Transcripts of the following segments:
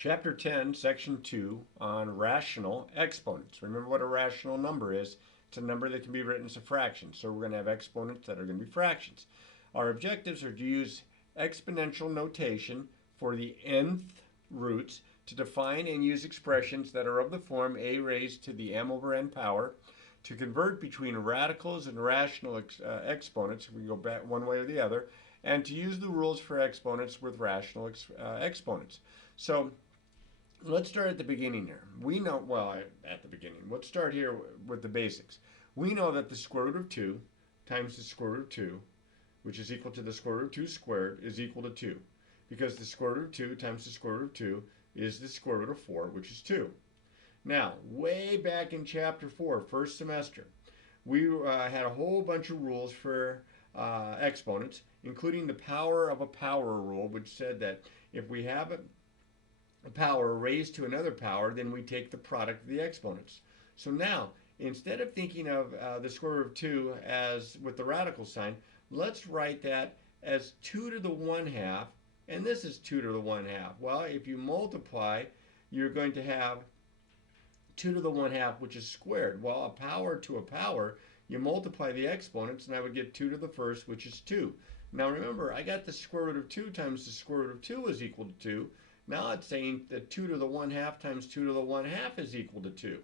Chapter 10, Section 2 on rational exponents. Remember what a rational number is. It's a number that can be written as a fraction. So we're going to have exponents that are going to be fractions. Our objectives are to use exponential notation for the nth roots to define and use expressions that are of the form a raised to the m over n power, to convert between radicals and rational exponents, we go back one way or the other, and to use the rules for exponents with rational exponents. So let's start at the beginning here. We know, well, at the beginning, let's start here with the basics. We know that the square root of 2 times the square root of 2, which is equal to the square root of 2 squared, is equal to 2. Because the square root of 2 times the square root of 2 is the square root of 4, which is 2. Now, way back in chapter 4, first semester, we had a whole bunch of rules for exponents, including the power of a power rule, which said that if we have a power raised to another power, then we take the product of the exponents. So now, instead of thinking of the square root of 2 as with the radical sign, let's write that as 2 to the 1/2, and this is 2 to the 1/2. Well, if you multiply, you're going to have 2 to the 1/2, which is squared. Well, a power to a power, you multiply the exponents, and I would get 2 to the first, which is 2. Now remember, I got the square root of 2 times the square root of 2 is equal to 2. Now it's saying that 2 to the 1/2 times 2 to the 1/2 is equal to 2.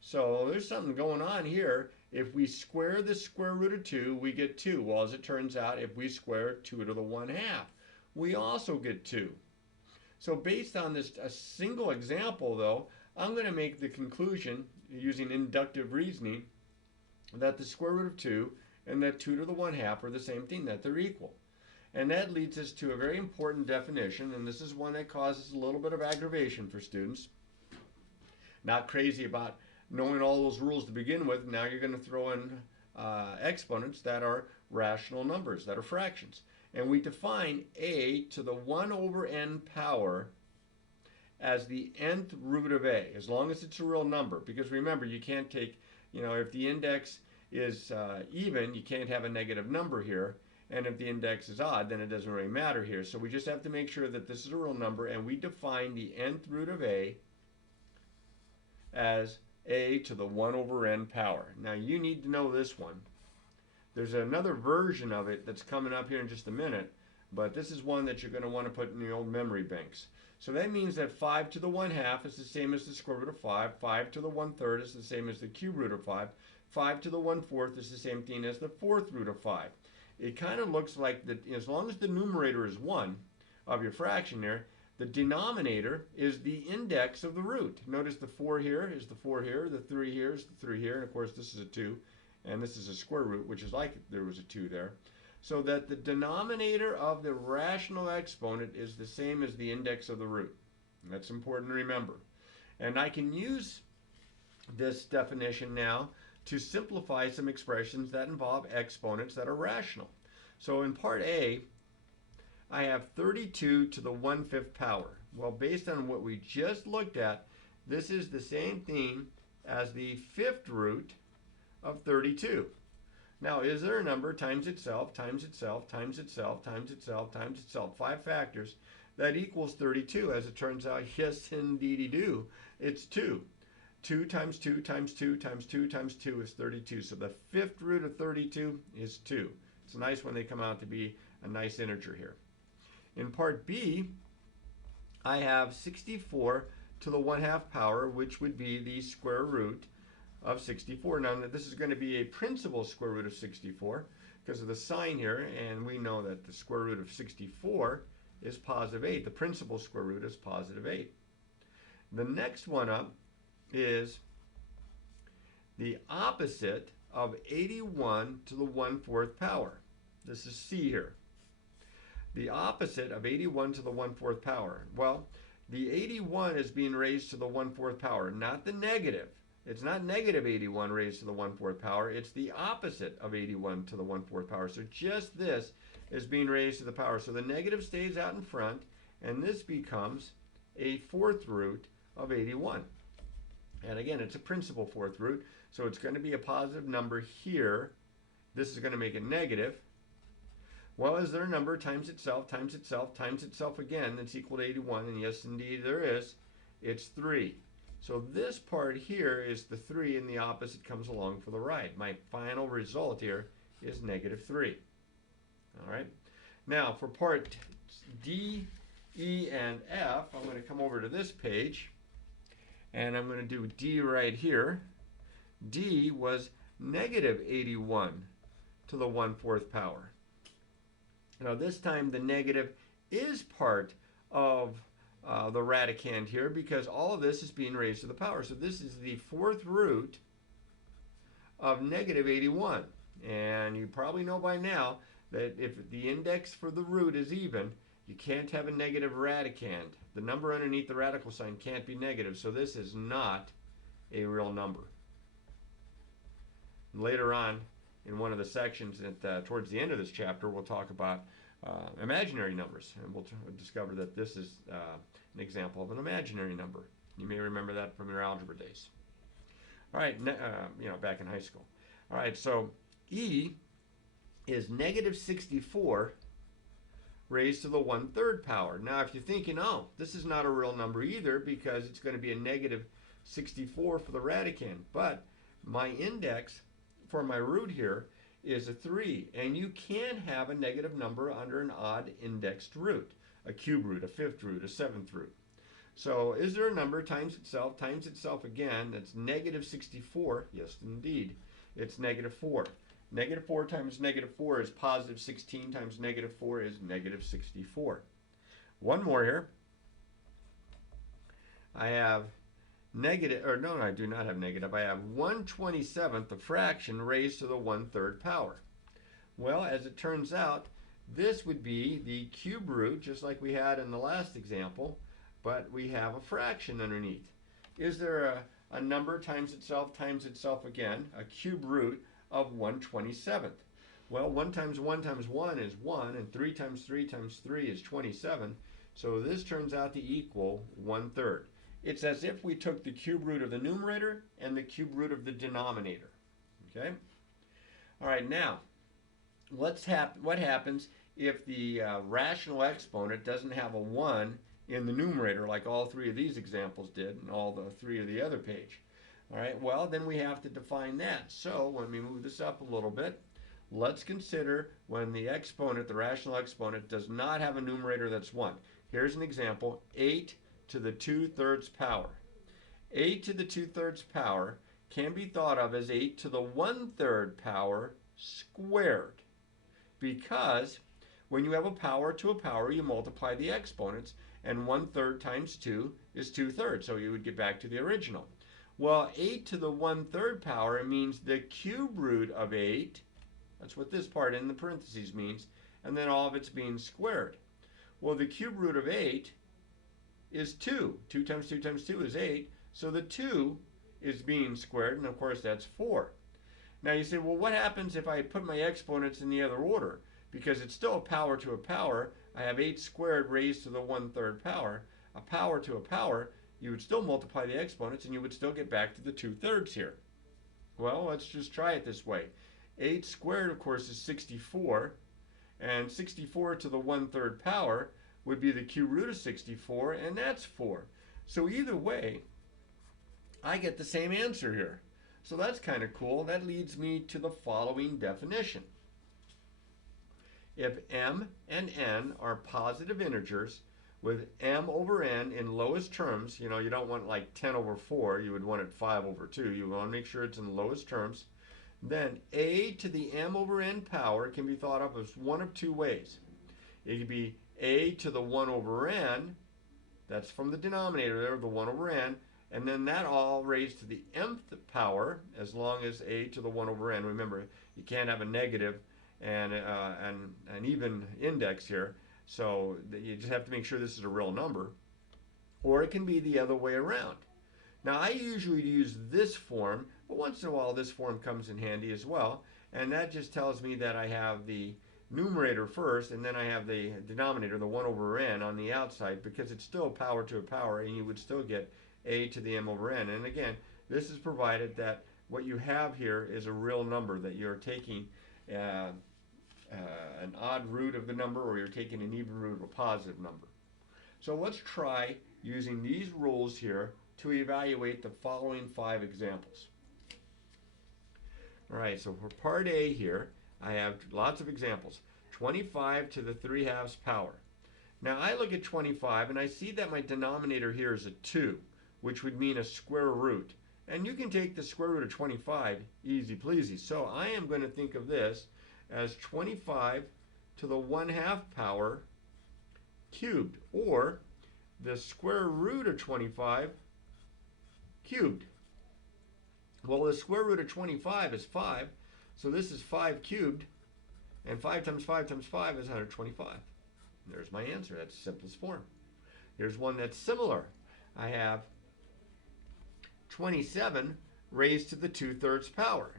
So there's something going on here. If we square the square root of 2, we get 2. Well, as it turns out, if we square 2 to the 1/2, we also get 2. So based on this a single example, though, I'm going to make the conclusion, using inductive reasoning, that the square root of 2 and that 2 to the 1/2 are the same thing, that they're equal. And that leads us to a very important definition, and this is one that causes a little bit of aggravation for students. Not crazy about knowing all those rules to begin with. Now you're going to throw in exponents that are rational numbers, that are fractions. And we define a to the 1 over n power as the nth root of a, as long as it's a real number. Because remember, you can't take, if the index is even, you can't have a negative number here. And if the index is odd, then it doesn't really matter here. So we just have to make sure that this is a real number, and we define the nth root of a as a to the 1 over n power. Now you need to know this one. There's another version of it that's coming up here in just a minute, but this is one that you're going to want to put in the old memory banks. So that means that 5 to the 1/2 is the same as the square root of 5. 5 to the 1/3 is the same as the cube root of 5. 5 to the 1/4 is the same thing as the fourth root of 5. It kind of looks like that as long as the numerator is 1 of your fraction there, the denominator is the index of the root. Notice the 4 here is the 4 here, the 3 here is the 3 here, and of course this is a 2, and this is a square root, which is like there was a 2 there. So that the denominator of the rational exponent is the same as the index of the root. That's important to remember. And I can use this definition now to simplify some expressions that involve exponents that are rational. So in part A, I have 32 to the 1/5 power. Well, based on what we just looked at, this is the same thing as the fifth root of 32. Now, is there a number times itself, times itself, times itself, times itself, times itself, 5 factors, that equals 32? As it turns out, yes, indeedy do. It's 2. 2 times 2 times 2 times 2 times 2 is 32. So the fifth root of 32 is 2. It's nice when they come out to be a nice integer here. In part B, I have 64 to the 1/2 power, which would be the square root of 64. Now, this is going to be a principal square root of 64 because of the sign here, and we know that the square root of 64 is positive 8. The principal square root is positive 8. The next one up is the opposite of 81 to the 1/4 power. This is C here. The opposite of 81 to the 1/4 power. Well, the 81 is being raised to the 1/4 power, not the negative. It's not negative 81 raised to the 1/4 power. It's the opposite of 81 to the 1/4 power. So just this is being raised to the power. So the negative stays out in front, and this becomes a fourth root of 81. And again, it's a principal fourth root, so it's going to be a positive number here. This is going to make it negative. Well, is there a number times itself, times itself, times itself again that's equal to 81? And yes, indeed, there is. It's 3. So this part here is the 3, and the opposite comes along for the right. My final result here is negative 3. All right. Now, for part D, E, and F, I'm going to come over to this page, and I'm going to do D right here. D was negative 81 to the 1/4 power. Now this time the negative is part of the radicand here because all of this is being raised to the power. So this is the 4th root of negative 81. And you probably know by now that if the index for the root is even, you can't have a negative radicand. The number underneath the radical sign can't be negative. So this is not a real number. Later on, in one of the sections towards the end of this chapter, we'll talk about imaginary numbers, and we'll discover that this is an example of an imaginary number. You may remember that from your algebra days. All right, back in high school. All right, so E is negative 64 raised to the 1/3 power. Now, if you're thinking, oh, this is not a real number either because it's going to be a negative 64 for the radicand, but my index for my root here is a 3, and you can have a negative number under an odd indexed root, a cube root, a 5th root, a 7th root. So is there a number times itself again that's negative 64? Yes, indeed. It's negative 4. Negative 4 times negative 4 is positive 16 times negative 4 is negative 64. One more here. I have negative, or no, I do not have negative. I have 1/27th, a fraction, raised to the 1/3 power. Well, as it turns out, this would be the cube root, just like we had in the last example, but we have a fraction underneath. Is there a number times itself again, a cube root of 1/27th? Well, 1 times 1 times 1 is 1, and 3 times 3 times 3 is 27. So this turns out to equal 1/3. It's as if we took the cube root of the numerator and the cube root of the denominator. Okay? All right, now, what happens if the rational exponent doesn't have a 1 in the numerator like all 3 of these examples did and all the 3 of the other page? All right, well, then we have to define that. So when we move this up a little bit, let's consider when the exponent, the rational exponent, does not have a numerator that's 1. Here's an example, 8 to the 2/3 power. 8 to the 2/3 power can be thought of as 8 to the 1/3 power squared, because when you have a power to a power, you multiply the exponents, and 1/3 times 2 is 2/3, so you would get back to the original. Well, 8 to the 1/3 power means the cube root of 8, that's what this part in the parentheses means, and then all of it's being squared. Well, the cube root of 8 is 2. 2 times 2 times 2 is 8. So the 2 is being squared, and of course that's 4. Now you say, well, what happens if I put my exponents in the other order? Because it's still a power to a power. I have 8 squared raised to the 1/3 power. A power to a power, you would still multiply the exponents, and you would still get back to the 2/3 here. Well, let's just try it this way. 8 squared, of course, is 64. And 64 to the 1/3 power would be the cube root of 64, and that's 4. So either way, I get the same answer here. So that's kind of cool. That leads me to the following definition. If m and n are positive integers with m over n in lowest terms, you don't want like 10 over 4, you would want it 5 over 2. You want to make sure it's in lowest terms. Then a to the m over n power can be thought of as one of 2 ways. It could be a to the 1 over n, that's from the denominator there, the 1 over n, and then that all raised to the mth power as long as a to the 1 over n. Remember, you can't have a negative and an even index here, so you just have to make sure this is a real number. Or it can be the other way around. Now, I usually use this form, but once in a while this form comes in handy as well, and that just tells me that I have the numerator first, and then I have the denominator, the 1 over n, on the outside, because it's still power to a power, and you would still get a to the m over n. And again, this is provided that what you have here is a real number, that you're taking an odd root of the number, or you're taking an even root of a positive number. So let's try using these rules here to evaluate the following 5 examples. All right, so for part A here, I have lots of examples. 25 to the 3/2 power. Now I look at 25 and I see that my denominator here is a 2, which would mean a square root. And you can take the square root of 25 easy pleasy. So I am going to think of this as 25 to the 1/2 power cubed, or the square root of 25 cubed. Well, the square root of 25 is 5, so this is 5 cubed, and 5 times 5 times 5 is 125. There's my answer. That's the simplest form. Here's one that's similar. I have 27 raised to the 2/3 power.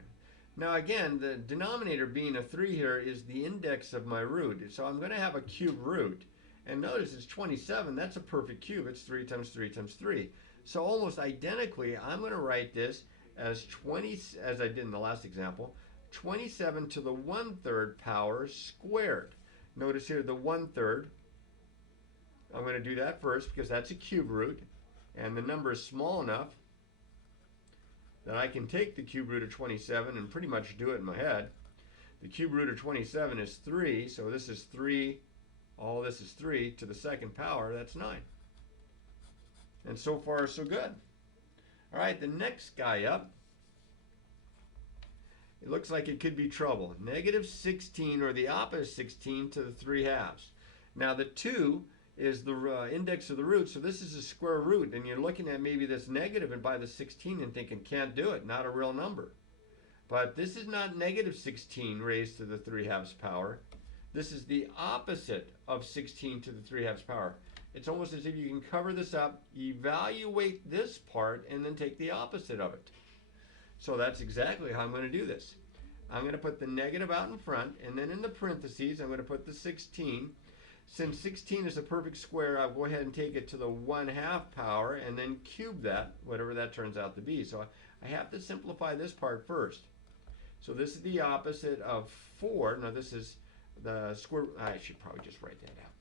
Now again, the denominator being a 3 here is the index of my root, so I'm going to have a cube root. And notice it's 27. That's a perfect cube. It's 3 times 3 times 3. So almost identically, I'm going to write this as 20, as I did in the last example, 27 to the 1/3 power squared. Notice here the 1/3. I'm going to do that first because that's a cube root, and the number is small enough that I can take the cube root of 27 and pretty much do it in my head. The cube root of 27 is 3, so this is 3, all this is 3 to the 2nd power, that's 9. And so far, so good. All right, the next guy up, it looks like it could be trouble. Negative 16, or the opposite of 16, to the 3/2. Now the 2 is the index of the root, so this is a square root, and you're looking at maybe this negative and by the 16 and thinking, can't do it, not a real number. But this is not negative 16 raised to the 3/2 power. This is the opposite of 16 to the 3/2 power. It's almost as if you can cover this up, evaluate this part, and then take the opposite of it. So that's exactly how I'm going to do this. I'm going to put the negative out in front, and then in the parentheses, I'm going to put the 16. Since 16 is a perfect square, I'll go ahead and take it to the 1/2 power and then cube that, whatever that turns out to be. So I have to simplify this part first. So this is the opposite of 4. Now this is the square. I should probably just write that out.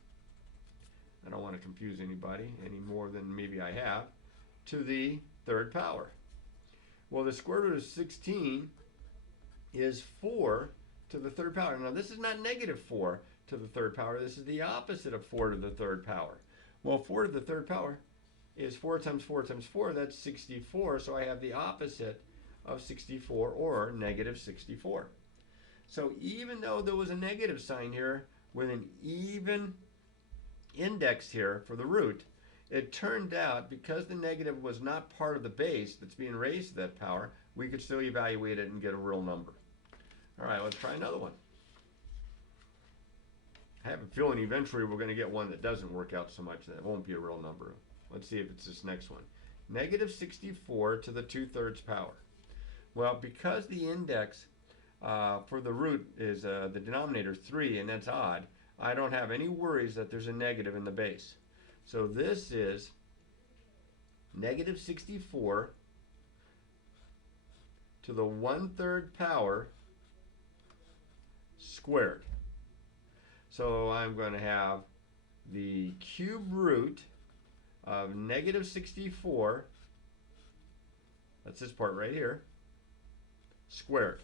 I don't want to confuse anybody any more than maybe I have. To the 3rd power. Well, the square root of 16 is 4 to the 3rd power. Now this is not negative 4 to the 3rd power. This is the opposite of 4 to the 3rd power. Well, 4 to the 3rd power is 4 times 4 times 4. That's 64. So I have the opposite of 64, or negative 64. So even though there was a negative sign here with an even index here for the root, it turned out, because the negative was not part of the base that's being raised to that power, we could still evaluate it and get a real number. All right, let's try another one. I have a feeling eventually we're going to get one that doesn't work out so much that it won't be a real number. Let's see if it's this next one. Negative 64 to the 2/3 power. Well, because the index for the root is the denominator 3, and that's odd, I don't have any worries that there's a negative in the base. So this is negative 64 to the 1/3 power squared. So I'm going to have the cube root of negative 64, that's this part right here, squared.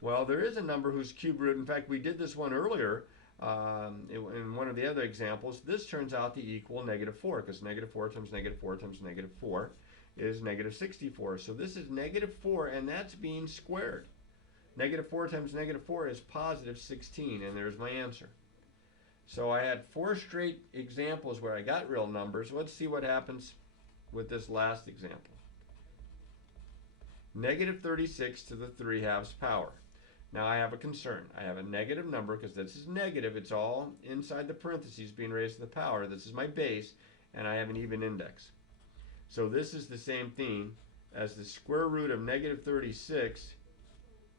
Well, there is a number whose cube root, in fact, we did this one earlier in one of the other examples. This turns out to equal negative 4, because negative 4 times negative 4 times negative 4 is negative 64. So this is negative 4, and that's being squared. Negative 4 times negative 4 is positive 16, and there's my answer. So I had 4 straight examples where I got real numbers. Let's see what happens with this last example. Negative 36 to the 3/2 power. Now I have a concern. I have a negative number because this is negative. It's all inside the parentheses being raised to the power. This is my base, and I have an even index. So this is the same thing as the square root of negative 36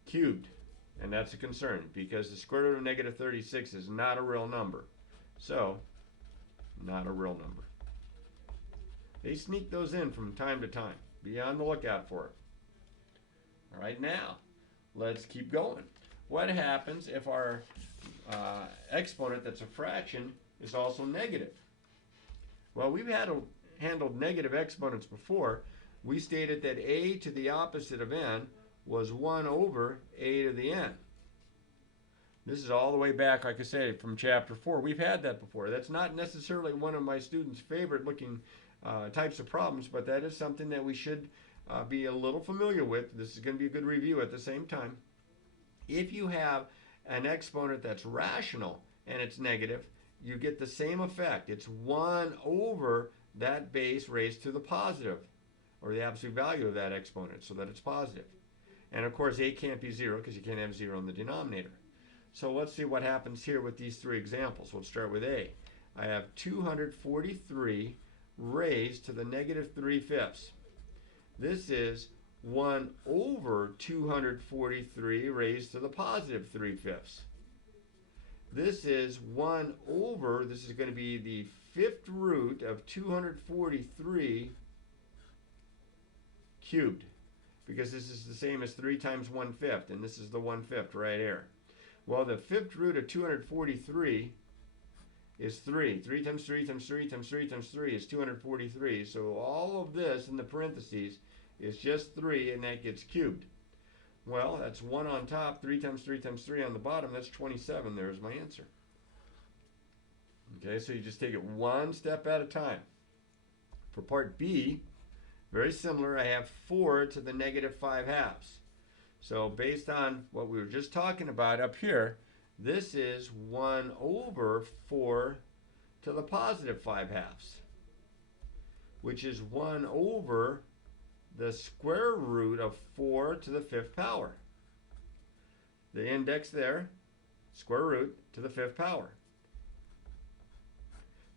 cubed. And that's a concern because the square root of negative 36 is not a real number. So, not a real number. They sneak those in from time to time. Be on the lookout for it. All right, now, let's keep going. What happens if our exponent that's a fraction is also negative. Well, we've handled negative exponents before. We stated that a to the opposite of n was 1 over a to the n. This is all the way back, like I say, from chapter 4. We've had that before. That's not necessarily one of my students' favorite looking types of problems, but that is something that we should be a little familiar with. This is going to be a good review at the same time. If you have an exponent that's rational and it's negative, you get the same effect. It's 1 over that base raised to the positive, or the absolute value of that exponent, so that it's positive. And of course, a can't be 0 because you can't have 0 in the denominator. So let's see what happens here with these three examples. We'll start with a. I have 243 raised to the negative 3/5. This is 1 over 243 raised to the positive 3/5. This is 1 over, this is going to be the 5th root of 243 cubed, because this is the same as 3 times 1/5, and this is the 1/5 right here. Well, the 5th root of 243 is 3. 3 times 3 times 3 times 3 times 3 is 243. So all of this in the parentheses is just 3, and that gets cubed. Well, that's 1 on top, 3 times 3 times 3 on the bottom. That's 27. There's my answer. Okay, so you just take it one step at a time. For part B, very similar. I have 4 to the negative 5/2. So based on what we were just talking about up here, this is 1 over 4 to the positive 5/2, which is 1 over the square root of 4 to the 5th power. The index there, square root to the 5th power.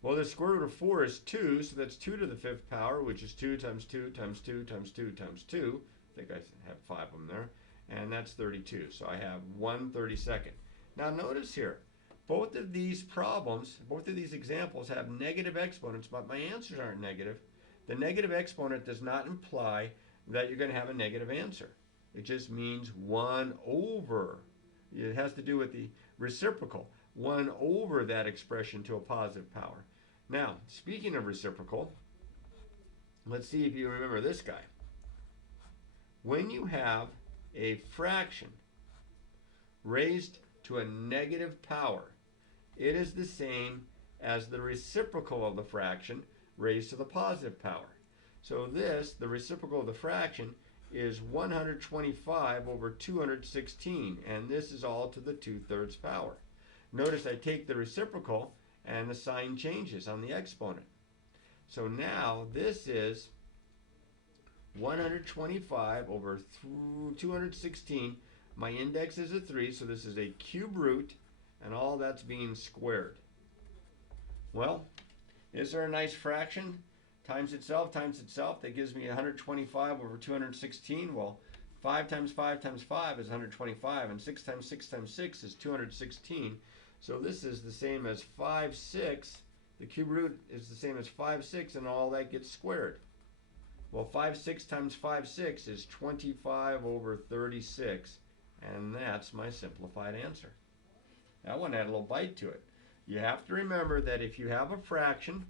Well, the square root of 4 is 2, so that's 2 to the 5th power, which is 2 times 2 times 2 times 2 times 2. I think I have 5 of them there. And that's 32. So I have 1/32. Now notice here, both of these problems, both of these examples have negative exponents, but my answers aren't negative. The negative exponent does not imply that you're going to have a negative answer. It just means 1 over. It has to do with the reciprocal. 1 over that expression to a positive power. Now, speaking of reciprocal, let's see if you remember this guy. When you have a fraction raised to a negative power, it is the same as the reciprocal of the fraction raised to the positive power. So this, the reciprocal of the fraction, is 125 over 216, and this is all to the 2/3 power. Notice I take the reciprocal and the sign changes on the exponent. So now this is 125 over 216. My index is a 3, so this is a cube root, and all that's being squared. Well, is there a nice fraction? Times itself, that gives me 125 over 216. Well, 5 times 5 times 5 is 125, and 6 times 6 times 6 is 216. So this is the same as 5/6. The cube root is the same as 5/6, and all that gets squared. Well, 5/6 times 5/6 is 25 over 36, and that's my simplified answer. That one had a little bite to it. You have to remember that if you have a fraction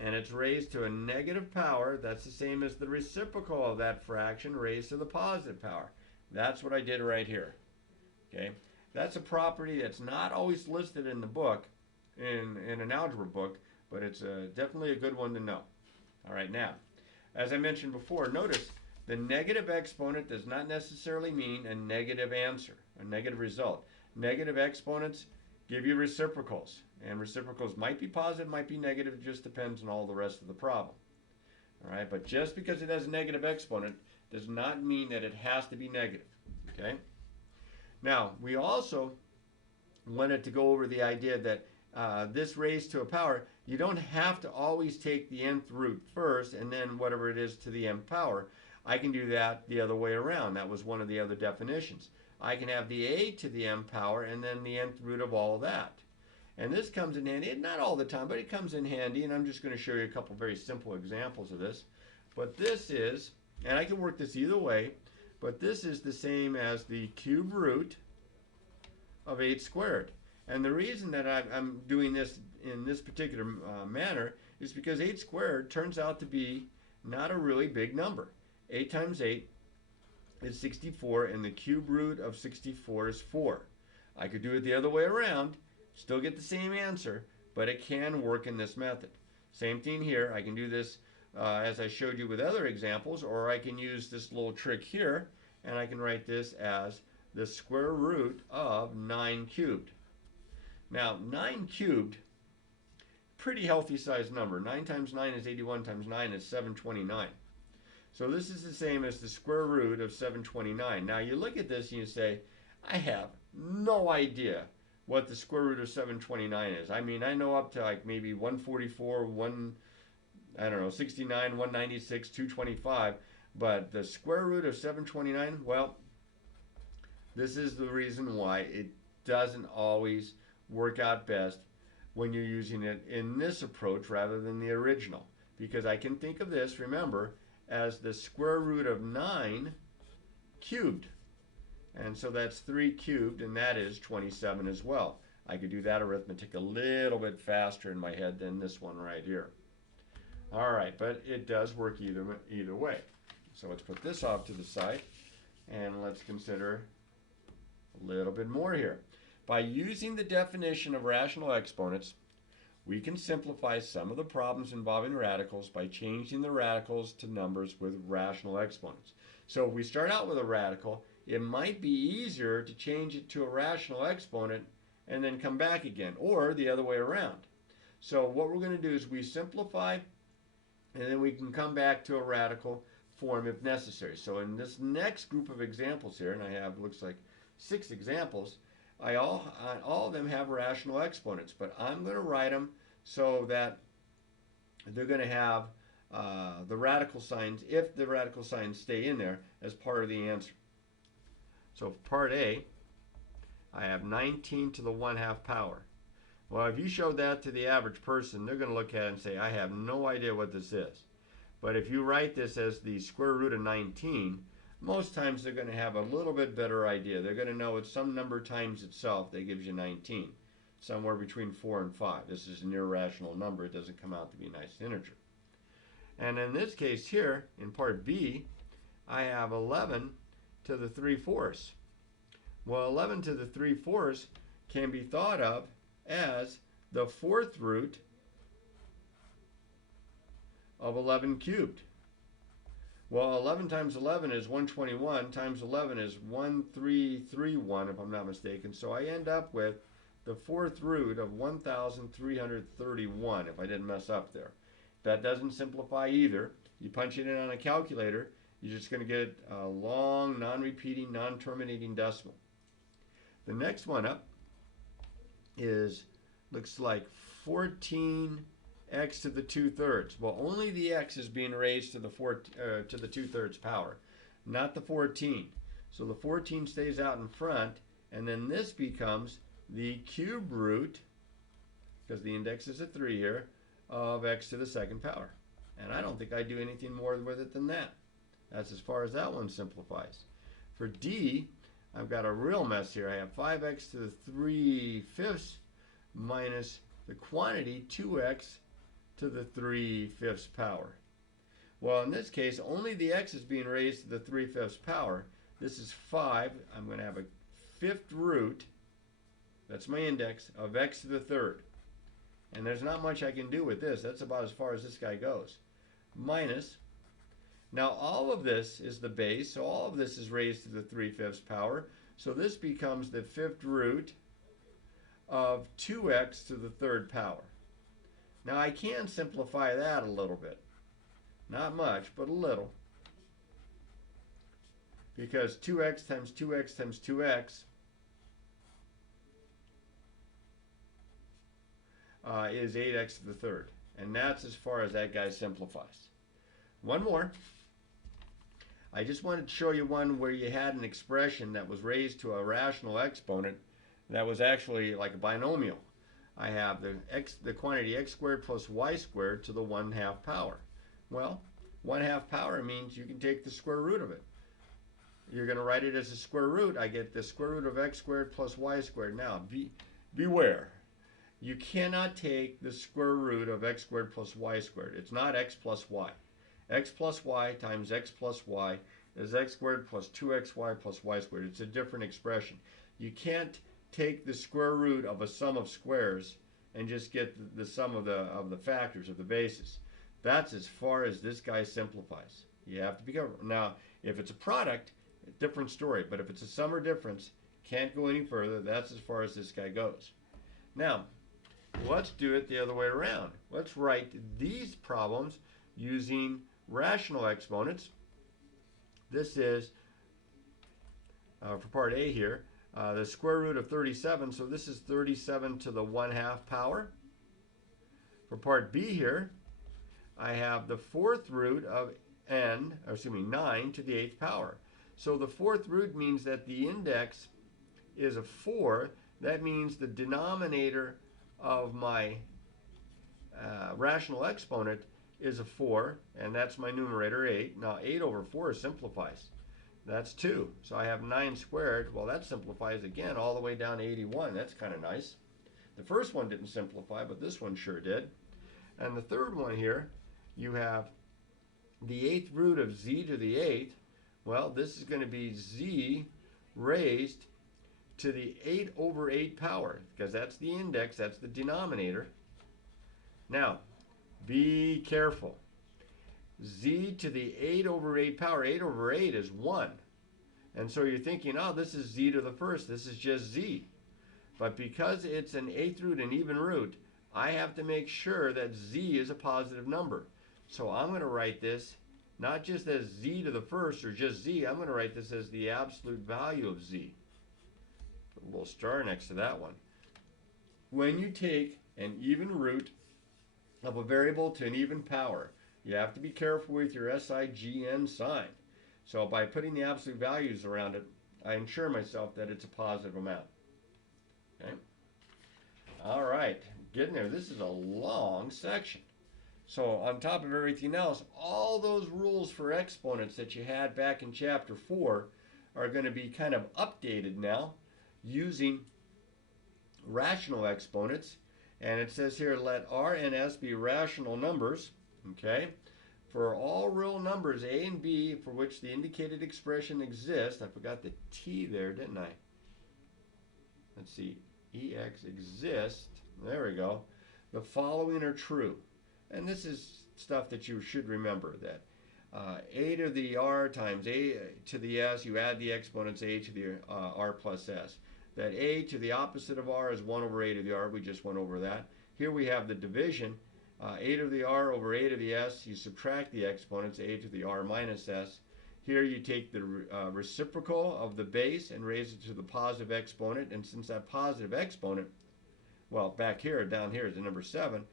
and it's raised to a negative power, that's the same as the reciprocal of that fraction raised to the positive power. That's what I did right here. Okay, that's a property that's not always listed in the book, in an algebra book, but it's definitely a good one to know. All right, now, as I mentioned before, notice the negative exponent does not necessarily mean a negative answer, a negative result. Negative exponents give you reciprocals, and reciprocals might be positive, might be negative. It just depends on all the rest of the problem. All right, but just because it has a negative exponent does not mean that it has to be negative. Okay. Now, we also wanted to go over the idea that this raised to a power, you don't have to always take the nth root first and then whatever it is to the nth power. I can do that the other way around. That was one of the other definitions. I can have the a to the m power and then the nth root of all of that. And this comes in handy, not all the time, but it comes in handy, and I'm just going to show you a couple very simple examples of this. But this is, and I can work this either way, but this is the same as the cube root of 8 squared. And the reason that I'm doing this in this particular manner is because 8 squared turns out to be not a really big number. 8 times 8 is 64, and the cube root of 64 is 4. I could do it the other way around, still get the same answer, but it can work in this method. Same thing here. I can do this as I showed you with other examples, or I can use this little trick here, and I can write this as the square root of 9 cubed. Now, 9 cubed, pretty healthy sized number. 9 times 9 is 81 times 9 is 729. So this is the same as the square root of 729. Now you look at this and you say, I have no idea what the square root of 729 is. I mean, I know up to like maybe 144, 69, 196, 225, but the square root of 729, well, this is the reason why it doesn't always work out best when you're using it in this approach rather than the original. Because I can think of this, remember, as the square root of 9 cubed. And so that's 3 cubed, and that is 27 as well. I could do that arithmetic a little bit faster in my head than this one right here. All right, but it does work either way. So let's put this off to the side, and let's consider a little bit more here. By using the definition of rational exponents, we can simplify some of the problems involving radicals by changing the radicals to numbers with rational exponents. So if we start out with a radical, it might be easier to change it to a rational exponent and then come back again, or the other way around. So what we're going to do is we simplify, and then we can come back to a radical form if necessary. So in this next group of examples here, and I have, looks like 6 examples, all of them have rational exponents, but I'm going to write them so that they're going to have the radical signs, if the radical signs stay in there, as part of the answer. So part A, I have 19 to the 1/2 power. Well, if you showed that to the average person, they're going to look at it and say, I have no idea what this is. But if you write this as the square root of 19, most times they're going to have a little bit better idea. They're going to know it's some number times itself that gives you 19, somewhere between 4 and 5. This is an irrational number. It doesn't come out to be a nice integer. And in this case here, in part B, I have 11 to the 3/4. Well, 11 to the 3/4 can be thought of as the 4th root of 11 cubed. Well, 11 times 11 is 121, times 11 is 1331, if I'm not mistaken. So I end up with the 4th root of 1331, if I didn't mess up there. That doesn't simplify either. You punch it in on a calculator, you're just going to get a long, non-repeating, non-terminating decimal. The next one up is, looks like 14x to the 2/3. Well, only the x is being raised to the 2/3 power, not the 14. So the 14 stays out in front, and then this becomes the cube root, because the index is a 3 here, of x to the 2nd power. And I don't think I do anything more with it than that. That's as far as that one simplifies. For D, I've got a real mess here. I have 5x to the 3/5 minus the quantity 2x to the 3/5 power. Well, in this case, only the x is being raised to the 3/5 power. This is 5. I'm going to have a 5th root, that's my index, of x to the 3rd. And there's not much I can do with this. That's about as far as this guy goes. Minus, now all of this is the base, so all of this is raised to the 3/5 power. So this becomes the 5th root of 2x to the 3rd power. Now I can simplify that a little bit. Not much, but a little. Because 2x times 2x times 2x is 8x to the 3rd. And that's as far as that guy simplifies. One more. I just wanted to show you one where you had an expression that was raised to a rational exponent that was actually like a binomial. I have the quantity x squared plus y squared to the 1/2 power. Well, 1/2 power means you can take the square root of it. you're going to write it as a square root. I get the square root of x squared plus y squared. Now, beware. You cannot take the square root of x squared plus y squared. It's not x plus y. X plus y times x plus y is x squared plus 2xy plus y squared. It's a different expression. You can't take the square root of a sum of squares and just get the sum of the factors of the bases. That's as far as this guy simplifies. You have to be careful. Now, if it's a product, different story. But if it's a sum or difference, can't go any further. That's as far as this guy goes. Now, let's do it the other way around. Let's write these problems using rational exponents. This is, for part A here, the square root of 37. So this is 37 to the 1/2 power. For part B here, I have the 4th root of 9 to the 8th power. So the 4th root means that the index is a 4. That means the denominator of my rational exponent is a 4, and that's my numerator, 8. Now 8 over 4 simplifies. That's 2. So I have 9 squared. Well, that simplifies again all the way down to 81. That's kind of nice. The first one didn't simplify, but this one sure did. And the third one here, you have the 8th root of z to the 8th. Well, this is going to be z raised to the 8 over 8 power, because that's the index, that's the denominator. Now, be careful. Z to the 8 over 8 power, 8 over 8 is 1. And so you're thinking, oh, this is z to the first, this is just z. But because it's an 8th root, an even root, I have to make sure that z is a positive number. So I'm going to write this not just as z to the first or just z, I'm going to write this as the absolute value of z. Put a little star next to that one. When you take an even root of a variable to an even power, you have to be careful with your SIGN sign. So by putting the absolute values around it, I ensure myself that it's a positive amount. Okay? All right, getting there. This is a long section. So on top of everything else, all those rules for exponents that you had back in chapter 4 are going to be kind of updated now using rational exponents. And it says here, let R and S be rational numbers, okay? For all real numbers A and B for which the indicated expression exists, I forgot the T there, didn't I? Let's see, EX exists, there we go. The following are true. And this is stuff that you should remember, that A to the R times A to the S, you add the exponents A to the R plus S. That A to the opposite of R is 1 over A to the R. We just went over that. Here we have the division. A to the R over A to the S. You subtract the exponents, A to the R minus S. Here you take the reciprocal of the base and raise it to the positive exponent. And since that positive exponent, well, back here, down here is the number 7,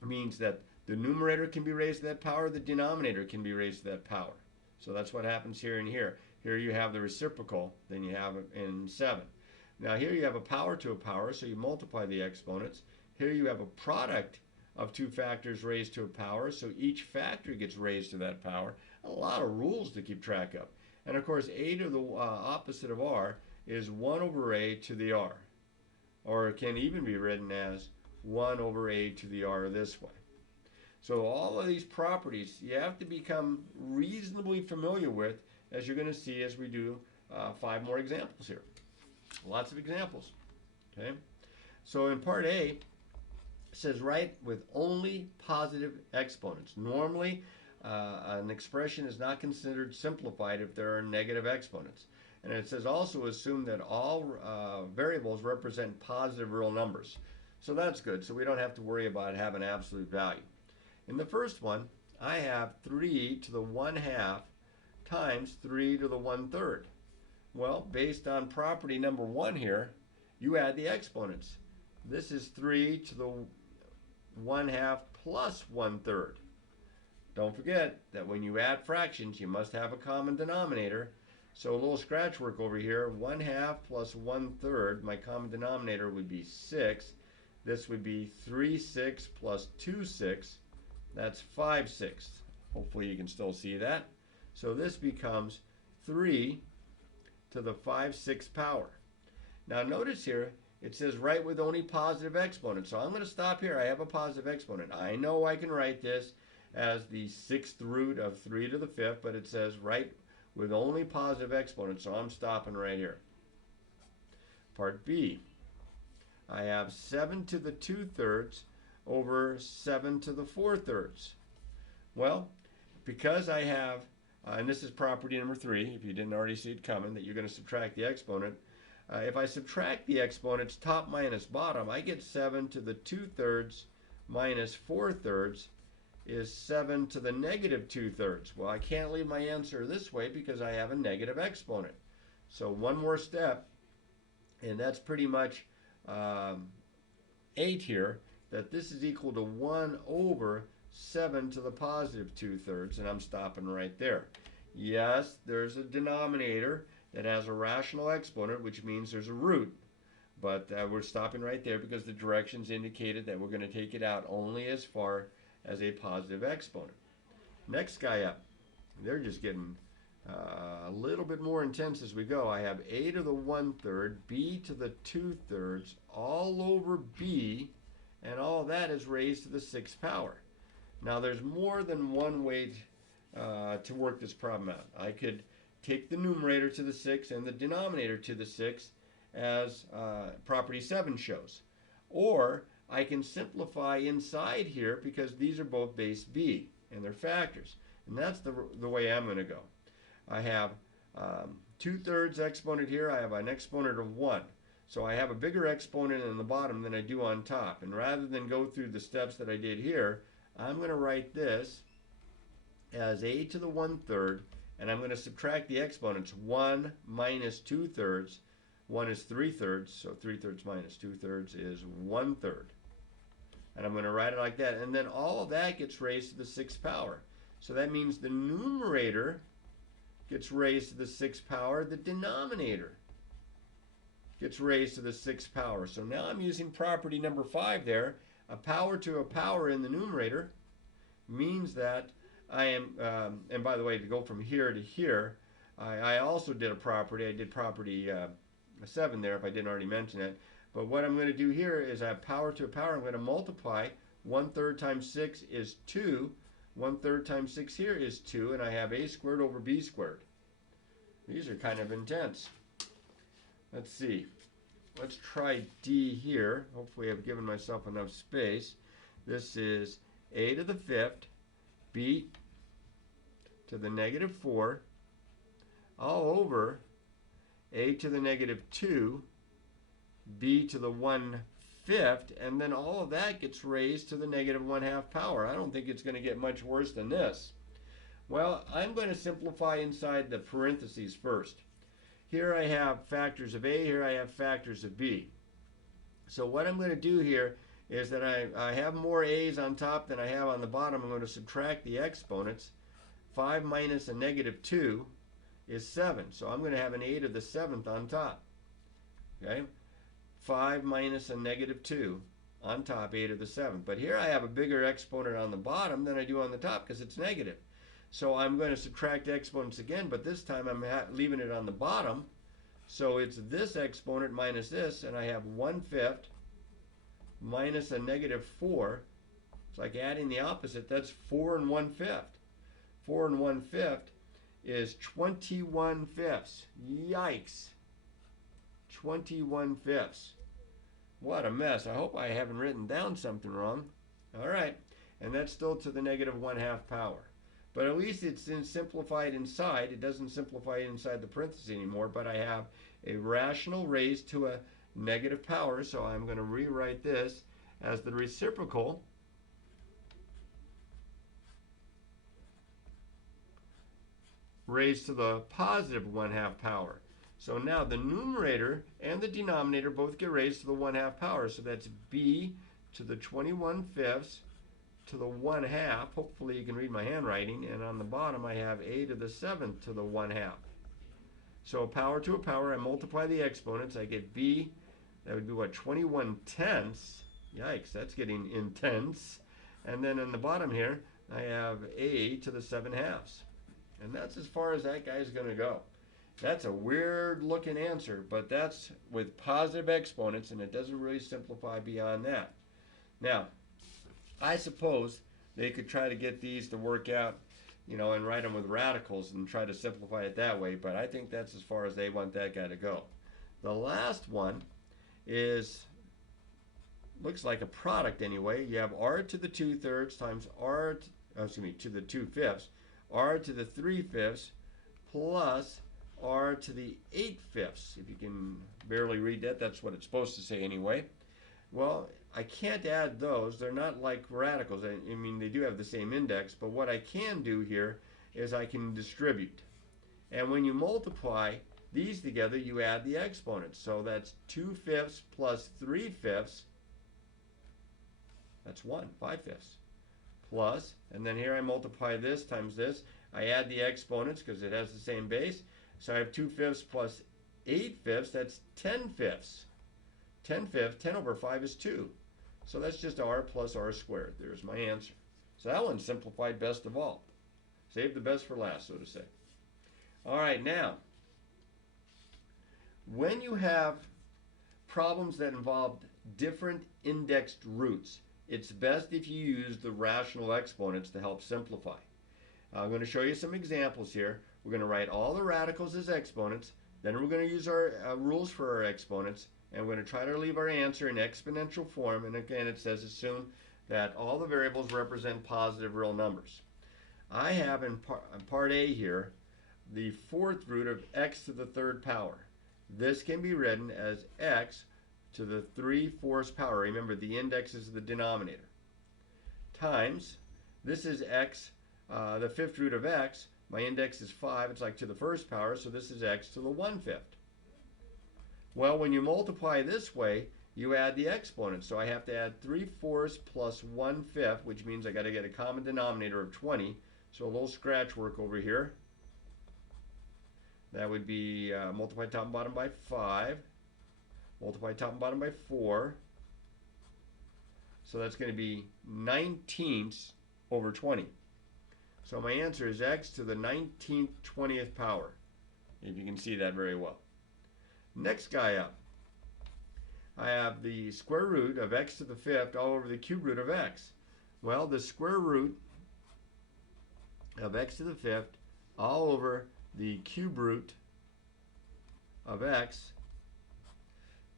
means that the numerator can be raised to that power, the denominator can be raised to that power. So that's what happens here and here. Here you have the reciprocal, then you have it in 7. Now here you have a power to a power, so you multiply the exponents. Here you have a product of two factors raised to a power, so each factor gets raised to that power. A lot of rules to keep track of. And of course, A to the opposite of R is 1 over A to the R. Or it can even be written as 1 over A to the R this way. So all of these properties you have to become reasonably familiar with, as you're going to see as we do 5 more examples here. Lots of examples. Okay. So in part A, it says write with only positive exponents. Normally, an expression is not considered simplified if there are negative exponents. And it says also assume that all variables represent positive real numbers. So that's good. So we don't have to worry about having absolute value. In the first one, I have 3 to the 1/2 times 3 to the 1/3. Well, based on property number 1 here, you add the exponents. This is 3 to the 1/2 plus 1/3. Don't forget that when you add fractions, you must have a common denominator. So a little scratch work over here, 1/2 plus 1/3, my common denominator would be 6. This would be 3/6 plus 2/6. That's 5/6. Hopefully you can still see that. So this becomes 3 to the 5/6 power. Now notice here, it says write with only positive exponents. So I'm going to stop here. I have a positive exponent. I know I can write this as the 6th root of 3 to the 5th, but it says write with only positive exponents. So I'm stopping right here. Part B. I have 7 to the 2/3 over 7 to the 4/3. Well, because I have, and this is property number 3, if you didn't already see it coming, that you're going to subtract the exponent. If I subtract the exponents, top minus bottom, I get 7 to the 2/3 minus 4/3 is 7 to the negative 2/3. Well, I can't leave my answer this way because I have a negative exponent. So one more step, and that's pretty much 8 here, that this is equal to 1 over 7 to the positive 2/3, and I'm stopping right there. Yes, there's a denominator that has a rational exponent, which means there's a root. But we're stopping right there because the directions indicated that we're going to take it out only as far as a positive exponent. Next guy up. They're just getting a little bit more intense as we go. I have a to the 1/3, b to the 2/3, all over b, and all that is raised to the 6th power. Now there's more than one way to work this problem out. I could take the numerator to the 6 and the denominator to the 6 as property 7 shows. Or I can simplify inside here because these are both base b and they're factors. And that's the way I'm going to go. I have 2/3 exponent here. I have an exponent of 1. So I have a bigger exponent in the bottom than I do on top. And rather than go through the steps that I did here, I'm going to write this as a to the 1/3. And I'm going to subtract the exponents. 1 minus 2/3. 1 is 3/3, so 3/3 minus 2/3 is 1/3. And I'm going to write it like that. And then all of that gets raised to the 6th power. So that means the numerator gets raised to the 6th power. The denominator gets raised to the 6th power. So now I'm using property number 5 there. A power to a power in the numerator means that I am, and by the way, to go from here to here, I also did a property. I did property 7 there if I didn't already mention it. But what I'm going to do here is I have power to a power. I'm going to multiply. 1/3 times 6 is 2. 1/3 times 6 here is 2. And I have a squared over b squared. These are kind of intense. Let's see. Let's try D here. Hopefully I've given myself enough space. This is a to the 5th, b to the negative 4, all over a to the negative 2, b to the 1/5, and then all of that gets raised to the negative 1/2 power. I don't think it's going to get much worse than this. Well, I'm going to simplify inside the parentheses first. Here I have factors of a, here I have factors of b. So what I'm going to do here is that I have more a's on top than I have on the bottom. I'm going to subtract the exponents. 5 minus a negative 2 is 7. So I'm going to have an a to the 7th on top. Okay? 5 minus a negative 2 on top, a to the 7th. But here I have a bigger exponent on the bottom than I do on the top because it's negative. So I'm going to subtract exponents again, but this time I'm leaving it on the bottom. So it's this exponent minus this, and I have 1/5 minus a negative 4. It's like adding the opposite. That's 4 1/5. 4 1/5 is 21/5. Yikes. 21/5. What a mess. I hope I haven't written down something wrong. All right. And that's still to the negative 1/2 power. But at least it's simplified inside. It doesn't simplify inside the parentheses anymore, but I have a rational raised to a negative power, so I'm going to rewrite this as the reciprocal raised to the positive 1/2 power. So now the numerator and the denominator both get raised to the 1/2 power, so that's b to the 21/5 to the 1/2. Hopefully you can read my handwriting. And on the bottom I have a to the 7th to the 1/2. So a power to a power, I multiply the exponents. I get b, that would be what, 21/10. Yikes, that's getting intense. And then on the bottom here, I have a to the 7/2. And that's as far as that guy's going to go. That's a weird looking answer, but that's with positive exponents, and it doesn't really simplify beyond that. Now, I suppose they could try to get these to work out, and write them with radicals and try to simplify it that way, but I think that's as far as they want that guy to go. The last one is, looks like a product anyway. You have r to the 2/3 times to the 2/5, r to the 3/5 plus r to the 8/5. If you can barely read that, that's what it's supposed to say anyway. Well, I can't add those. They're not like radicals. I mean, they do have the same index, but what I can do here is I can distribute. And when you multiply these together, you add the exponents. So that's 2/5 plus 3/5. That's 5/5. Plus, and then here I multiply this times this. I add the exponents because it has the same base. So I have 2/5 plus 8/5. That's 10/5. 10/5, 10 over 5 is 2. So that's just r plus r squared. There's my answer. So that one's simplified best of all. Save the best for last, so to say. All right, now, when you have problems that involve different indexed roots, it's best if you use the rational exponents to help simplify. I'm going to show you some examples here. We're going to write all the radicals as exponents. Then we're going to use our rules for our exponents. And we're going to try to leave our answer in exponential form. And again, it says assume that all the variables represent positive real numbers. I have in part A here the 4th root of x to the 3rd power. This can be written as x to the 3/4 power. Remember, the index is the denominator. Times, this is x, the 5th root of x. My index is 5. It's like to the 1st power, so this is x to the 1/5. Well, when you multiply this way, you add the exponents. So I have to add 3/4 plus 1/5, which means I got to get a common denominator of 20. So a little scratch work over here. That would be multiply top and bottom by 5. Multiply top and bottom by 4. So that's going to be 19ths over 20. So my answer is x to the 19th 20th power, if you can see that very well. Next guy up, I have the square root of x to the 5th all over the cube root of x. Well, the square root of x to the 5th all over the cube root of x,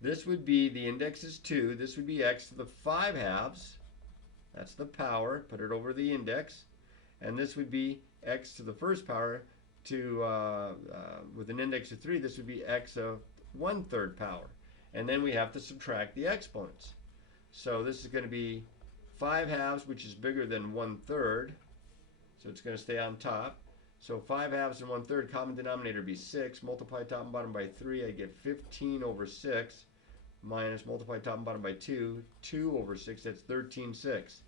this would be, the index is 2, this would be x to the 5/2. That's the power, put it over the index. And this would be x to the 1st power with an index of 3, this would be x of 1/3 power. And then we have to subtract the exponents. So this is going to be 5/2, which is bigger than 1/3. So it's going to stay on top. So 5/2 and 1/3, common denominator would be 6. Multiply top and bottom by 3, I get 15 over 6. Minus multiply top and bottom by 2, 2 over 6, that's 13/6.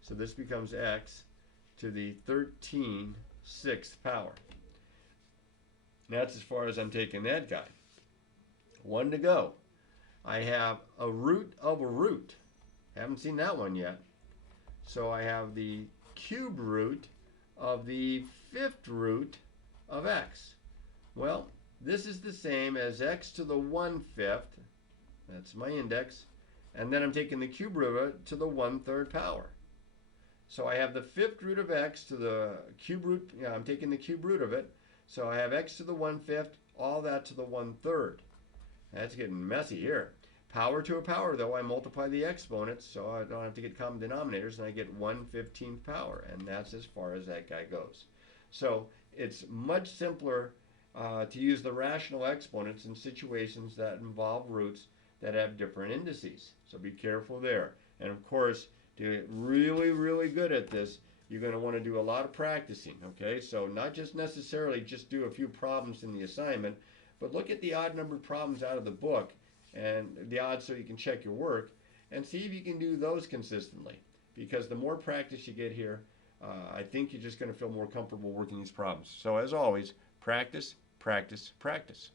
So this becomes x to the 13/6 power. That's as far as I'm taking that guy. One to go. I have a root of a root. Haven't seen that one yet. So I have the cube root of the 5th root of x. Well, this is the same as x to the 1/5. That's my index. And then I'm taking the cube root of it to the 1/3 power. So I have the 5th root of x to the cube root. I'm taking the cube root of it. So I have x to the 1/5, all that to the 1/3. That's getting messy here. Power to a power, though, I multiply the exponents, so I don't have to get common denominators, and I get 1/15th power, and that's as far as that guy goes. So it's much simpler to use the rational exponents in situations that involve roots that have different indices. So be careful there. And of course, to get really, really good at this, you're going to want to do a lot of practicing, okay? So not just necessarily just do a few problems in the assignment, but look at the odd numbered problems out of the book and the odds so you can check your work and see if you can do those consistently. Because the more practice you get here, I think you're just going to feel more comfortable working these problems. So as always, practice, practice, practice.